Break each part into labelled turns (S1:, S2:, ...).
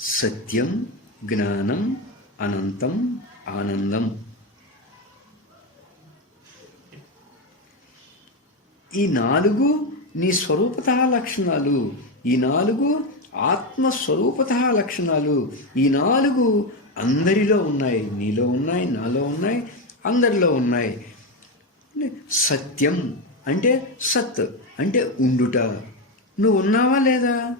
S1: సత్యం జ్ఞానం అనంతం ఆనందం. ఈ నాలుగు నీ స్వరూపత లక్షణాలు ఈ నాలుగు ఆత్మస్వరూపత లక్షణాలు ఈ నాలుగు అందరిలో ఉన్నాయి నీలో ఉన్నాయి నాలో ఉన్నాయి అందరిలో ఉన్నాయి. సత్యం అంటే సత్ అంటే ఉండుట. నువ్వు ఉన్నావా లేదా?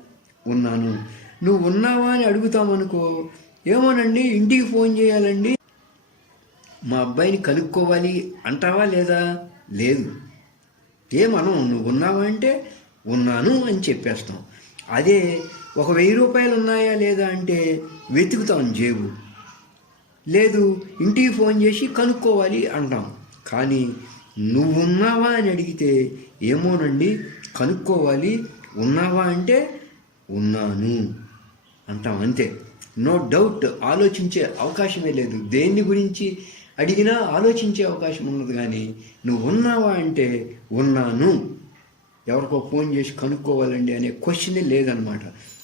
S1: ఉన్నాను. నువ్వు ఉన్నావా అని అడుగుతామనుకో ఏమోనండి ఇంటికి ఫోన్ చేయాలండి. మా అబ్బాయిని కనుక్కోవాలి అంటావా లేదా? లేదు. ఏ మనం నువ్వు ఉన్నావా అంటే ఉన్నాను అని చెప్పేస్తాం. అదే ఒక వెయ్యి రూపాయలు ఉన్నాయా లేదా అంటే వెతుకుతాం జేబు. లేదు ఇంటికి ఫోన్ చేసి కనుక్కోవాలి అంటాం. కానీ నువ్వున్నావా అని అడిగితే ఏమోనండి కనుక్కోవాలి. ఉన్నావా అంటే ఉన్నాను అంటాం అంతే. నో డౌట్ ఆలోచించే అవకాశమే లేదు. దేన్ని గురించి అడిగినా ఆలోచించే అవకాశం ఉన్నది కానీ నువ్వు ఉన్నావా అంటే ఉన్నాను. ఎవరికో ఫోన్ చేసి కనుక్కోవాలండి అనే క్వశ్చనే లేదనమాట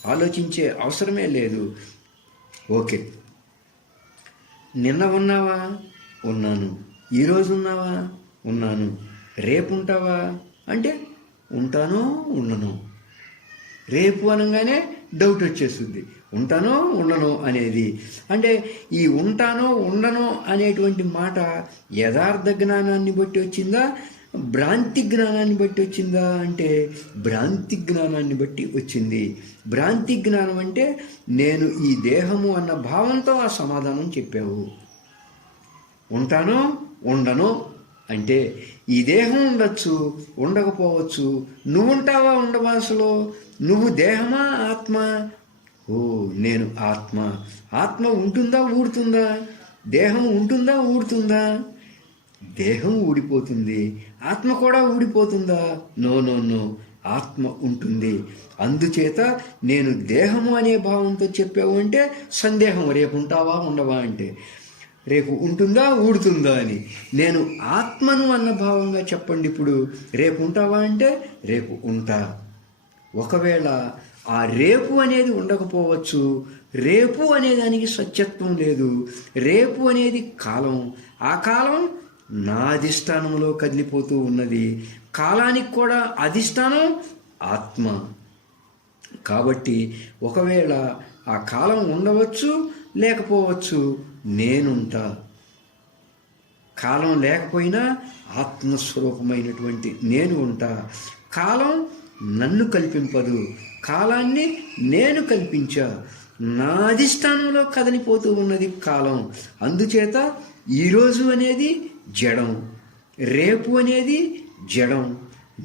S1: ఆలోచించే అవసరమే లేదు. ఓకే. నిన్న ఉన్నావా? ఉన్నాను. ఈరోజు ఉన్నావా? ఉన్నాను. రేపు ఉంటావా? అంటే ఉంటాను ఉండను. రేపు అనగానే డౌట్ వచ్చేస్తుంది. ఉంటానో ఉండను అనేది. అంటే ఈ ఉంటానో ఉండను అనేటువంటి మాట యథార్థ జ్ఞానాన్ని బట్టి వచ్చిందా? భ్రాంతి జ్ఞానాన్ని బట్టి వచ్చిందా? అంటే భ్రాంతి జ్ఞానాన్ని బట్టి వచ్చింది. భ్రాంతి జ్ఞానం అంటే నేను ఈ దేహము అన్న భావంతో ఆ సమాధానం చెప్పావు. ఉంటానో ఉండను అంటే ఈ దేహం ఉండొచ్చు ఉండకపోవచ్చు. నువ్వుంటావా ఉండవాసులో? నువ్వు దేహమా ఆత్మ? ఓ నేను ఆత్మ. ఆత్మ ఉంటుందా ఊడుతుందా దేహం ఉంటుందా ఊడుతుందా దేహం ఊడిపోతుంది. ఆత్మ కూడా ఊడిపోతుందా? No no no. ఆత్మ ఉంటుంది. అందుచేత నేను దేహము అనే భావంతో చెప్పావు అంటే సందేహం రేపు ఉంటావా ఉండవా అంటే. రేపు ఉంటుందా ఊడుతుందా అని. నేను ఆత్మను అన్న భావంగా చెప్పండి ఇప్పుడు. రేపు ఉంటావా అంటే రేపు ఉంటా. ఒకవేళ ఆ రేపు అనేది ఉండకపోవచ్చు రేపు అనే దానికి సత్యత్వం లేదు రేపు అనేది కాలం. ఆ కాలం నా అధిష్టానంలో కదిలిపోతూ ఉన్నది. కాలానికి కూడా అధిష్టానం ఆత్మ. కాబట్టి ఒకవేళ ఆ కాలం ఉండవచ్చు లేకపోవచ్చు నేనుంటా. కాలం లేకపోయినా ఆత్మస్వరూపమైనటువంటి నేను ఉంటా. కాలం నన్ను కల్పింపదు. కాలాన్ని నేను కల్పించా. నా అధిష్టానంలో కదలిపోతూ ఉన్నది కాలం. అందుచేత ఈరోజు అనేది జడం. రేపు అనేది జడం.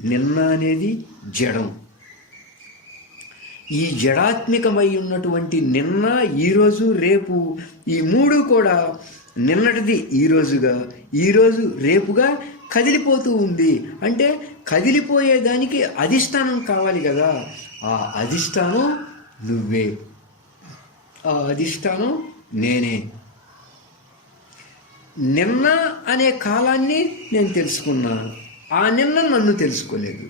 S1: నిన్న అనేది జడం. ఈ జడాత్మికమై ఉన్నటువంటి నిన్న ఈరోజు రేపు ఈ మూడు కూడా నిన్నటిది ఈరోజుగా ఈరోజు రేపుగా కదిలిపోతూ ఉంది. అంటే కదిలిపోయేదానికి అధిష్టానం కావాలి కదా. ఆ అధిష్టానం నువ్వే. ఆ అధిష్టానం నేనే. నిన్న అనే కాలాన్ని నేను తెలుసుకున్నాను ఆ నిన్న నన్ను తెలుసుకోలేదు.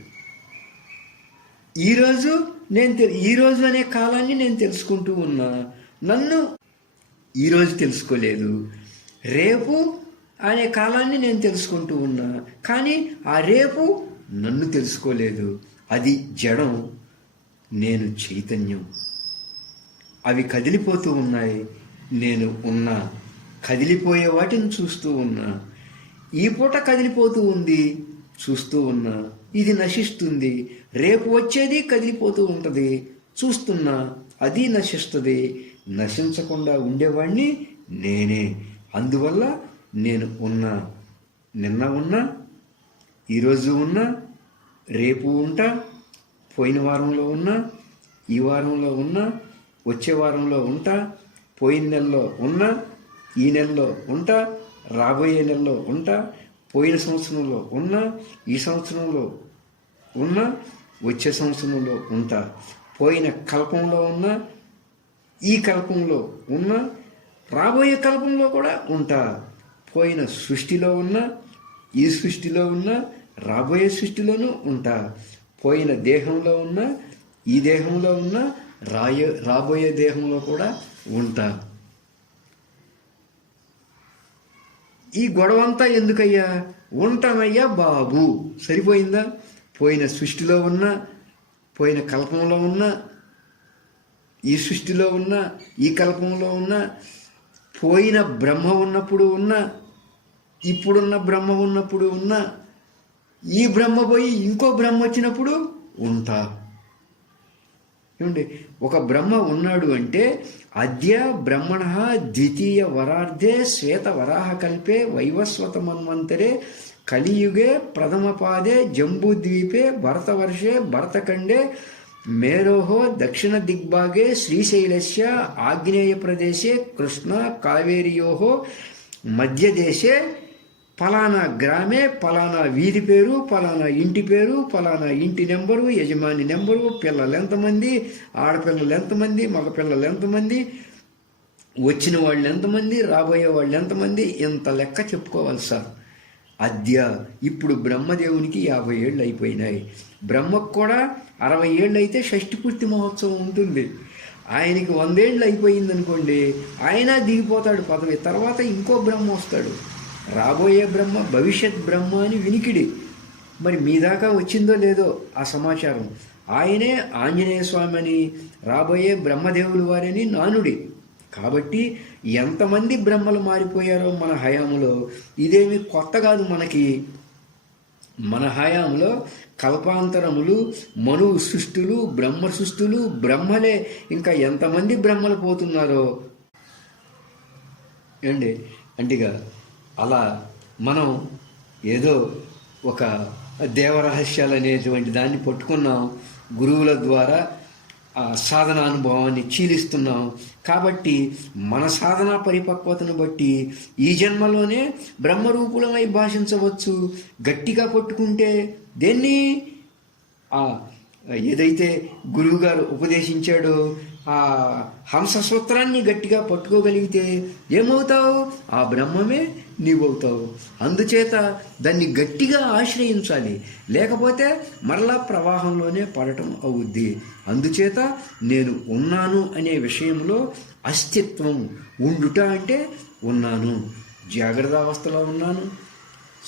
S1: ఈరోజు నేను తె- ఈరోజు అనే కాలాన్ని నేను తెలుసుకుంటూ ఉన్నా. నన్ను ఈరోజు తెలుసుకోలేదు. రేపు అనే కాలాన్ని నేను తెలుసుకుంటూ ఉన్నా. కానీ ఆ రేపు నన్ను తెలుసుకోలేదు. అది జడం. నేను చైతన్యం. అవి కదిలిపోతూ ఉన్నాయి. నేను ఉన్నా. కదిలిపోయే వాటిని చూస్తూ ఉన్నా. ఈ పూట కదిలిపోతూ ఉంది. చూస్తూ ఉన్నా. ఇది నశిస్తుంది. రేపు వచ్చేది కదిలిపోతూ ఉంటుంది. చూస్తున్నా అది నశిస్తుంది. నశించకుండా ఉండేవాడిని నేనే. అందువల్ల నేను ఉన్నా నిన్న ఉన్నా ఈరోజు ఉన్నా రేపు ఉంటా పోయిన వారంలో ఉన్నా ఈ వారంలో ఉన్నా వచ్చే వారంలో ఉంటా పోయిన నెలలో ఉన్నా ఈ నెలలో ఉంటా రాబోయే నెలలో ఉంటా పోయిన సంవత్సరంలో ఉన్నా ఈ సంవత్సరంలో ఉన్నా వచ్చే సంవత్సరంలో ఉంటా. పోయిన కల్పంలో ఉన్నా ఈ కల్పంలో ఉన్నా రాబోయే కల్పంలో కూడా ఉంటా. పోయిన సృష్టిలో ఉన్నా ఈ సృష్టిలో ఉన్నా రాబోయే సృష్టిలోనూ ఉంటా. పోయిన దేహంలో ఉన్నా ఈ దేహంలో ఉన్నా రాయో రాబోయే దేహంలో కూడా ఉంటా. ఈ గొడవంతా ఎందుకయ్యా? ఉంటామయ్యా బాబు. సరిపోయిందా? పోయిన సృష్టిలో ఉన్న పోయిన కల్పంలో ఉన్న ఈ సృష్టిలో ఉన్న ఈ కల్పంలో ఉన్న పోయిన బ్రహ్మ ఉన్నప్పుడు ఉన్న ఇప్పుడున్న బ్రహ్మ ఉన్నప్పుడు ఉన్న ఈ బ్రహ్మ పోయి ఇంకో బ్రహ్మ వచ్చినప్పుడు ఉంటా. ఏమండి? ఒక బ్రహ్మ ఉన్నాడు అంటే ಅದ್ಯ ಬ್ರಹ್ಮಣ ದ್ವಿತೀಯ ವರಾರ್ಧೆ ಶ್ವೇತ ವರಾಹ ಕಲ್ಪೆ ವೈವಸ್ವತ ಮನ್ವಂತರೆ ಕಲಿಯುಗೆ ಪ್ರಥಮ ಪ್ರಥಮಪಾದೆ ಜಂಬೂದ್ವೀಪೆ ಭರತವರ್ಷೆ ಭರತಖಂಡೆ ಮೇರೋಹ ದಕ್ಷಿಣ ದಿಗ್ಭಾಗೆ ಶ್ರೀಶೈಲಸ್ಯ ಆಗ್ನೇಯ ಪ್ರದೇಶೆ ಕೃಷ್ಣ ಕಾವೇರಿಯೋ ಮಧ್ಯದೇಶೆ పలానా ఫలానా గ్రామే ఫలానా వీధి పేరు ఫలానా ఇంటి పేరు ఫలానా ఇంటి నెంబరు యజమాని నెంబరు పిల్లలు ఎంతమంది ఆడపిల్లలు ఎంతమంది మగపిల్లలు ఎంతమంది వచ్చిన వాళ్ళు ఎంతమంది రాబోయే వాళ్ళు ఎంతమంది ఇంత లెక్క చెప్పుకోవాలి సార్. అద్య ఇప్పుడు బ్రహ్మదేవునికి యాభై ఏళ్ళు అయిపోయినాయి. బ్రహ్మకు కూడా అరవై ఏళ్ళు అయితే షష్టిపూర్తి మహోత్సవం ఉంటుంది. ఆయనకి వందేళ్ళు అయిపోయింది అనుకోండి ఆయన దిగిపోతాడు పదవి తర్వాత ఇంకో బ్రహ్మ వస్తాడు. రాబోయే బ్రహ్మ భవిష్యత్ బ్రహ్మ అని వినికిడి. మరి మీ దాకా వచ్చిందో లేదో ఆ సమాచారం. ఆయనే ఆంజనేయ స్వామి అని రాబోయే బ్రహ్మదేవులు వారని నానుడి. కాబట్టి ఎంతమంది బ్రహ్మలు మారిపోయారో మన హయాములో ఇదేమి కొత్త కాదు మనకి. మన హయాంలో కల్పాంతరములు మనువు సృష్టులు బ్రహ్మ సృష్టులు బ్రహ్మలే. ఇంకా ఎంతమంది బ్రహ్మలు పోతున్నారో. ఏండి? అంటిగా అలా మనం ఏదో ఒక దేవరహస్యాలు అనేటువంటి దాన్ని పట్టుకున్నాం. గురువుల ద్వారా ఆ సాధన అనుభవాన్ని చీలిస్తున్నాం. కాబట్టి మన సాధనా పరిపక్వతను బట్టి ఈ జన్మలోనే బ్రహ్మరూపులమై భాషించవచ్చు. గట్టిగా పట్టుకుంటే దేన్ని? ఆ ఏదైతే గురువుగారు ఉపదేశించాడో ఆ హంస సూత్రాన్ని గట్టిగా పట్టుకోగలిగితే ఏమవుతావు? ఆ బ్రహ్మమే నీవవుతావు. అందుచేత దాన్ని గట్టిగా ఆశ్రయించాలి. లేకపోతే మరలా ప్రవాహంలోనే పడటం అవుద్ది. అందుచేత నేను ఉన్నాను అనే విషయంలో అస్తిత్వం ఉండుట అంటే ఉన్నాను. జాగ్రత్త అవస్థలో ఉన్నాను.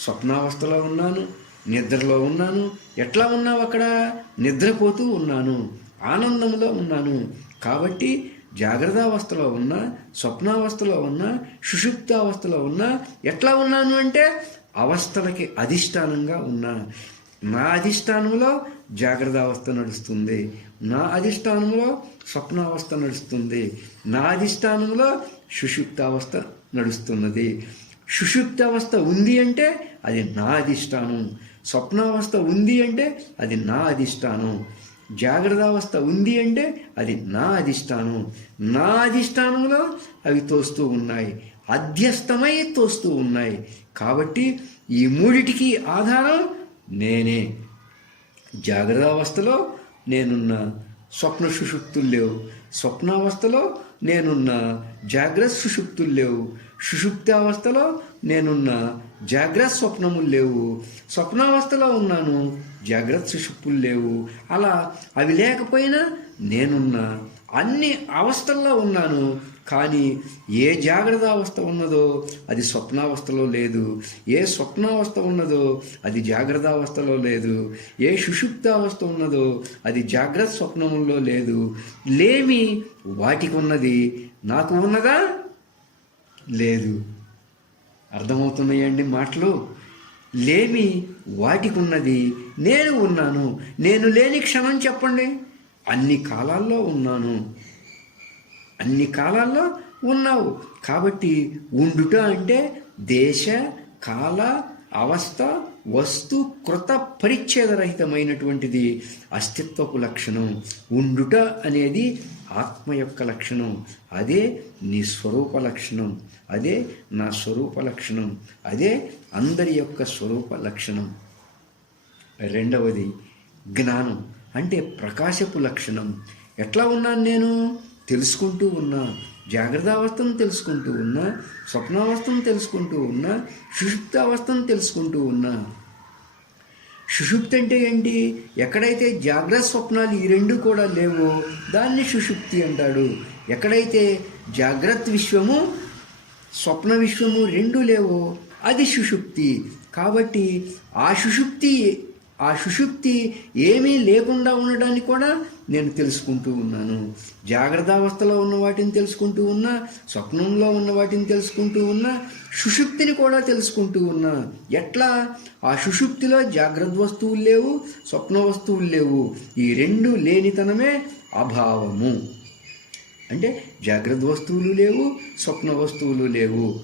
S1: స్వప్నావస్థలో ఉన్నాను. నిద్రలో ఉన్నాను. ఎట్లా ఉన్నావు అక్కడ? నిద్రపోతూ ఉన్నాను. ఆనందంలో ఉన్నాను. కాబట్టి జాగ్రత్తావస్థలో ఉన్నా స్వప్నావస్థలో ఉన్నా సుషుప్తావస్థలో ఉన్నా ఎట్లా ఉన్నాను అంటే అవస్థలకి అధిష్టానంగా ఉన్నా. నా అధిష్టానంలో జాగ్రత్తావస్థ నడుస్తుంది. నా అధిష్టానంలో స్వప్నావస్థ నడుస్తుంది. నా అధిష్టానంలో సుషుప్తావస్థ నడుస్తున్నది. సుషుప్తావస్థ ఉంది అంటే అది నా అధిష్టానం. స్వప్నావస్థ ఉంది అంటే అది నా అధిష్టానం. జాగ్రత్తావస్థ ఉంది అంటే అది నా అధిష్టానం. నా అధిష్టానంలో అవి తోస్తూ ఉన్నాయి. అధ్యస్థమై తోస్తూ ఉన్నాయి. కాబట్టి ఈ మూడిటికి ఆధారం నేనే. జాగ్రత్తావస్థలో నేనున్న స్వప్న సుషుప్తులు లేవు. స్వప్నావస్థలో నేనున్న జాగ్రత్త సుషుప్తులు లేవు. సుషుప్తావస్థలో నేనున్న జాగ్రత్త స్వప్నములు లేవు. స్వప్నావస్థలో ఉన్నాను. జాగ్రత్త సుషుప్తులు లేవు. అలా అవి లేకపోయినా నేనున్న. అన్ని అవస్థల్లో ఉన్నాను. కానీ ఏ జాగ్రత్త అవస్థ ఉన్నదో అది స్వప్నావస్థలో లేదు. ఏ స్వప్నావస్థ ఉన్నదో అది జాగ్రత్త అవస్థలో లేదు. ఏ సుషుప్తావస్థ ఉన్నదో అది జాగ్రత్త స్వప్నంలో లేదు. లేమి వాటికి ఉన్నది నాకు ఉన్నదా? లేదు. అర్థమవుతున్నాయండి మాటలు? లేమి వాటికి ఉన్నది నేను ఉన్నాను. నేను లేని క్షణం చెప్పండి. అన్ని కాలాల్లో ఉన్నాను. అన్ని కాలాల్లో ఉన్నావు. కాబట్టి ఉండుట అంటే దేశ కాల అవస్థ వస్తు కృత పరిచ్ఛేదరహితమైనటువంటిది అస్తిత్వపు లక్షణం. ఉండుట అనేది ఆత్మ యొక్క లక్షణం. అదే నీ స్వరూప లక్షణం. అదే నా స్వరూప లక్షణం. అదే అందరి యొక్క స్వరూప లక్షణం. రెండవది జ్ఞానం. అంటే ప్రకాశపు లక్షణం. ఎట్లా ఉన్నాను నేను? తెలుసుకుంటూ ఉన్నా. జాగ్రత్తావస్థను తెలుసుకుంటూ ఉన్నా స్వప్నావస్థను తెలుసుకుంటూ ఉన్నా సుషుప్తావస్థను తెలుసుకుంటూ ఉన్నా. సుషుప్తి అంటే ఏంటి? ఎక్కడైతే జాగ్రత్త స్వప్నాలు ఈ రెండు కూడా లేవో దాన్ని సుషుప్తి అంటాడు. ఎక్కడైతే జాగ్రత్త విశ్వము స్వప్న విశ్వము రెండు లేవో అది సుషుప్తి. కాబట్టి ఆ సుషుప్తి ఆ సుషుప్తి ఏమీ లేకుండా ఉండడానికి కూడా నేను తెలుసుకుంటూ ఉన్నాను. జాగ్రత్త అవస్థలో ఉన్న వాటిని తెలుసుకుంటూ ఉన్నా స్వప్నంలో ఉన్న వాటిని తెలుసుకుంటూ ఉన్నా సుషుప్తిని కూడా తెలుసుకుంటూ ఉన్నా. ఎట్లా? ఆ సుషుప్తిలో జాగ్రత్త వస్తువులు లేవు స్వప్న వస్తువులు లేవు. ఈ రెండు లేనితనమే అభావము. అంటే జాగ్రత్త వస్తువులు లేవు స్వప్న వస్తువులు లేవు.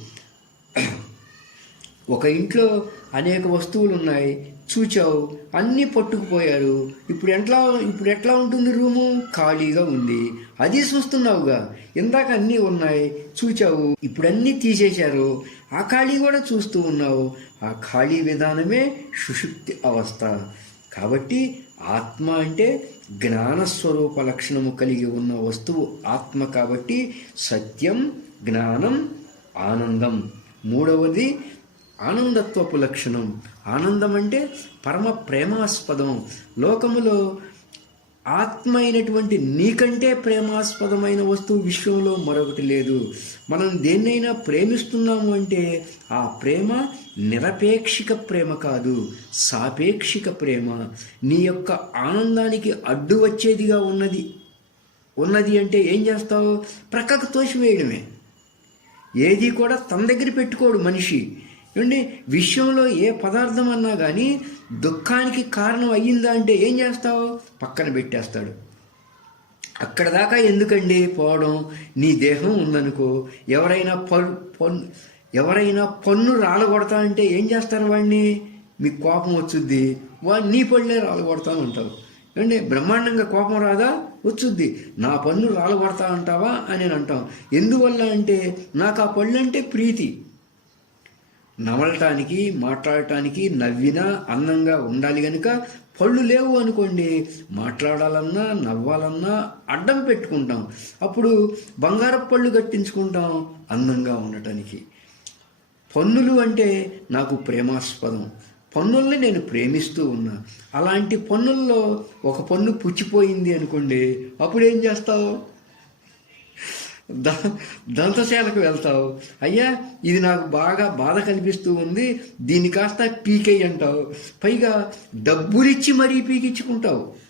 S1: ఒక ఇంట్లో అనేక వస్తువులు ఉన్నాయి. చూచావు. అన్నీ పట్టుకుపోయారు. ఇప్పుడు ఎట్లా ఇప్పుడు ఎట్లా ఉంటుంది రూము? ఖాళీగా ఉంది. అది చూస్తున్నావుగా. ఇందాక అన్నీ ఉన్నాయి. చూచావు. ఇప్పుడు అన్నీ తీసేశారు. ఆ ఖాళీ కూడా చూస్తూ ఉన్నావు. ఆ ఖాళీ విధానమే సుషుప్తి అవస్థ. కాబట్టి ఆత్మ అంటే జ్ఞానస్వరూప లక్షణము కలిగి ఉన్న వస్తువు ఆత్మ కాబట్టి సత్యం జ్ఞానం ఆనందం. మూడవది ఆనందత్వపు లక్షణం. ఆనందం అంటే పరమ ప్రేమాస్పదం లోకములో ఆత్మ అయినటువంటి నీకంటే ప్రేమాస్పదమైన వస్తువు విశ్వంలో మరొకటి లేదు. మనం దేన్నైనా ప్రేమిస్తున్నాము అంటే ఆ ప్రేమ నిరపేక్షిక ప్రేమ కాదు సాపేక్షిక ప్రేమ. నీ యొక్క ఆనందానికి అడ్డు వచ్చేదిగా ఉన్నది ఉన్నది అంటే ఏం చేస్తావు? ప్రక్కకు తోసివేయడమే. ఏది కూడా తన దగ్గర పెట్టుకోడు మనిషి. ఏమండి విషయంలో ఏ పదార్థం అన్నా కానీ దుఃఖానికి కారణం అయ్యిందా అంటే ఏం చేస్తావు? పక్కన పెట్టేస్తాడు. అక్కడ దాకా ఎందుకండి పోవడం? నీ దేహం ఉందనుకో ఎవరైనా పన్ను ఎవరైనా పన్ను రాలగొడతా అంటే ఏం చేస్తారు వాడిని మీకు కోపం వచ్చుద్ది. వాడు నీ పళ్ళే రాలగొడతా ఉంటావు. అంటే బ్రహ్మాండంగా కోపం రాదా? వచ్చుద్ది. నా పన్ను రాలగొడతా అంటావా? అని నేను అంటాం. ఎందువల్ల అంటే నాకు ఆ పళ్ళు అంటే ప్రీతి. నమలటానికి మాట్లాడటానికి నవ్వినా అందంగా ఉండాలి కనుక పళ్ళు లేవు అనుకోండి. మాట్లాడాలన్నా నవ్వాలన్నా అడ్డం పెట్టుకుంటాం. అప్పుడు బంగారపు పళ్ళు కట్టించుకుంటాం అందంగా ఉండటానికి. పన్నులు అంటే నాకు ప్రేమాస్పదం. పన్నుల్ని నేను ప్రేమిస్తూ ఉన్నా. అలాంటి పన్నుల్లో ఒక పన్ను పుచ్చిపోయింది అనుకోండి అప్పుడు ఏం చేస్తావు? దంతశాలకు వెళ్తావు. అయ్యా ఇది నాకు బాగా బాధ కనిపిస్తూ ఉంది. దీన్ని కాస్త పీకేయి అంటావు. పైగా డబ్బులిచ్చి మరీ పీకించుకుంటావు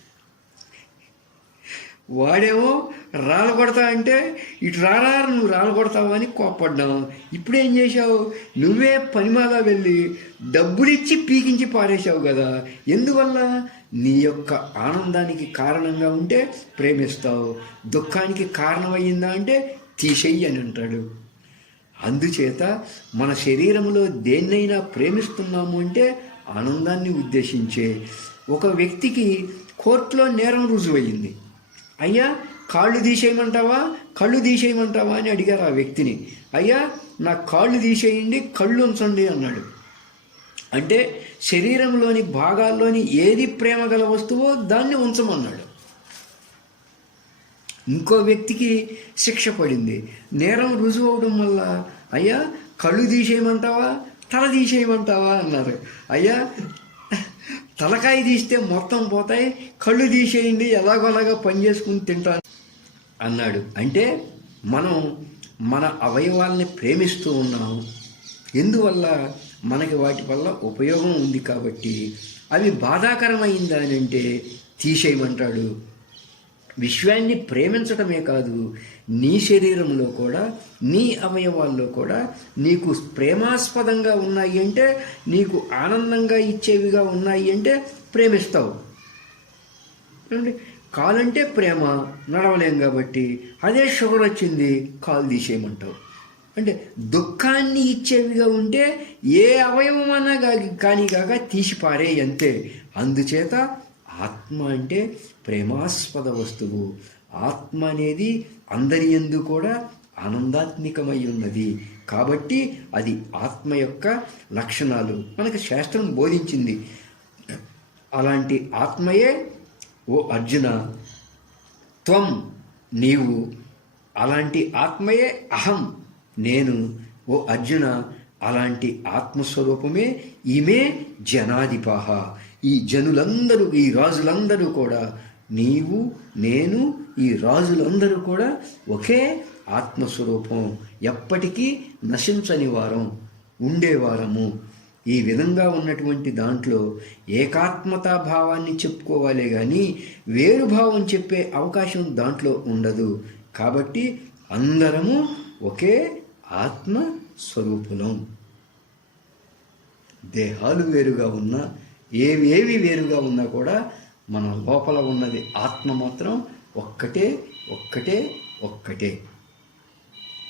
S1: వాడేమో రాళ్ళు కొడతా అంటే ఇటు రారా నువ్వు రాళ్ళు కొడతావు అని కోప్పడ్డావు ఇప్పుడేం చేశావు? నువ్వే పనిమాగా వెళ్ళి డబ్బులిచ్చి పీకించి పారేశావు కదా. ఎందువల్ల? నీ యొక్క ఆనందానికి కారణంగా ఉంటే ప్రేమిస్తావు. దుఃఖానికి కారణమయ్యిందా అంటే తీసేయి అని అంటాడు. అందుచేత మన శరీరంలో దేన్నైనా ప్రేమిస్తున్నాము అంటే ఆనందాన్ని ఉద్దేశించే. ఒక వ్యక్తికి కోర్టులో నేరం రుజువయ్యింది. అయ్యా కాళ్ళు తీసేయమంటావా? కళ్ళు తీసేయమంటావా అని అడిగారు ఆ వ్యక్తిని. అయ్యా నా కాళ్ళు తీసేయండి కళ్ళు ఉంచండి అన్నాడు. అంటే శరీరంలోని భాగాల్లోని ఏది ప్రేమ గల వస్తువో దాన్ని ఉంచమన్నాడు. ఇంకో వ్యక్తికి శిక్ష పడింది. నేరం రుజువు అవడం వల్ల అయ్యా కళ్ళు తీసేయమంటావా తల తీసేయమంటావా అన్నారు. అయ్యా తలకాయ తీస్తే మొత్తం పోతాయి కళ్ళు తీసేయండి ఎలాగోలాగా పని చేసుకుని తింటాను అన్నాడు. అంటే మనం మన అవయవాల్ని ప్రేమిస్తూ ఉన్నాము. ఎందువల్ల? మనకి వాటి వల్ల ఉపయోగం ఉంది కాబట్టి అవి బాధాకరమైందా అని అంటే తీసేయమంటాడు. విశ్వాన్ని ప్రేమించటమే కాదు నీ శరీరంలో కూడా నీ అవయవాల్లో కూడా నీకు ప్రేమాస్పదంగా ఉన్నాయి అంటే నీకు ఆనందంగా ఇచ్చేవిగా ఉన్నాయి అంటే ప్రేమిస్తావు. కాలంటే ప్రేమ నడవలేం కాబట్టి అదే షుగర్ వచ్చింది కాలు తీసేయమంటావు. అంటే దుఃఖాన్ని ఇచ్చేవిగా ఉంటే ఏ అవయవమన్నా కానీ కాక తీసి పారే అంతే. అందుచేత ఆత్మ అంటే ప్రేమాస్పద వస్తువు. ఆత్మ అనేది అందరి ఎందు కూడా ఆనందాత్మికమై ఉన్నది. కాబట్టి అది ఆత్మ యొక్క లక్షణాలు. మనకు శాస్త్రం బోధించింది. అలాంటి ఆత్మయే ఓ అర్జున. త్వం నీవు. అలాంటి ఆత్మయే అహం. నేను ఓ అర్జున అలాంటి ఆత్మస్వరూపమే ఈమె జనాధిపాహ. ఈ జనులందరూ ఈ రాజులందరూ కూడా నీవు నేను ఈ రాజులందరూ కూడా ఒకే ఆత్మస్వరూపం. ఎప్పటికీ నశించని వారం ఉండేవారము. ఈ విధంగా ఉన్నటువంటి దాంట్లో ఏకాత్మతా భావాన్ని చెప్పుకోవాలే కానీ వేరు భావం చెప్పే అవకాశం దాంట్లో ఉండదు. కాబట్టి అందరము ఒకే ఆత్మ స్వరూపులం దేహాలు వేరుగా ఉన్నా ఏవేవి వేరుగా ఉన్నా కూడా మన లోపల ఉన్నది ఆత్మ మాత్రం ఒక్కటే ఒక్కటే ఒక్కటే.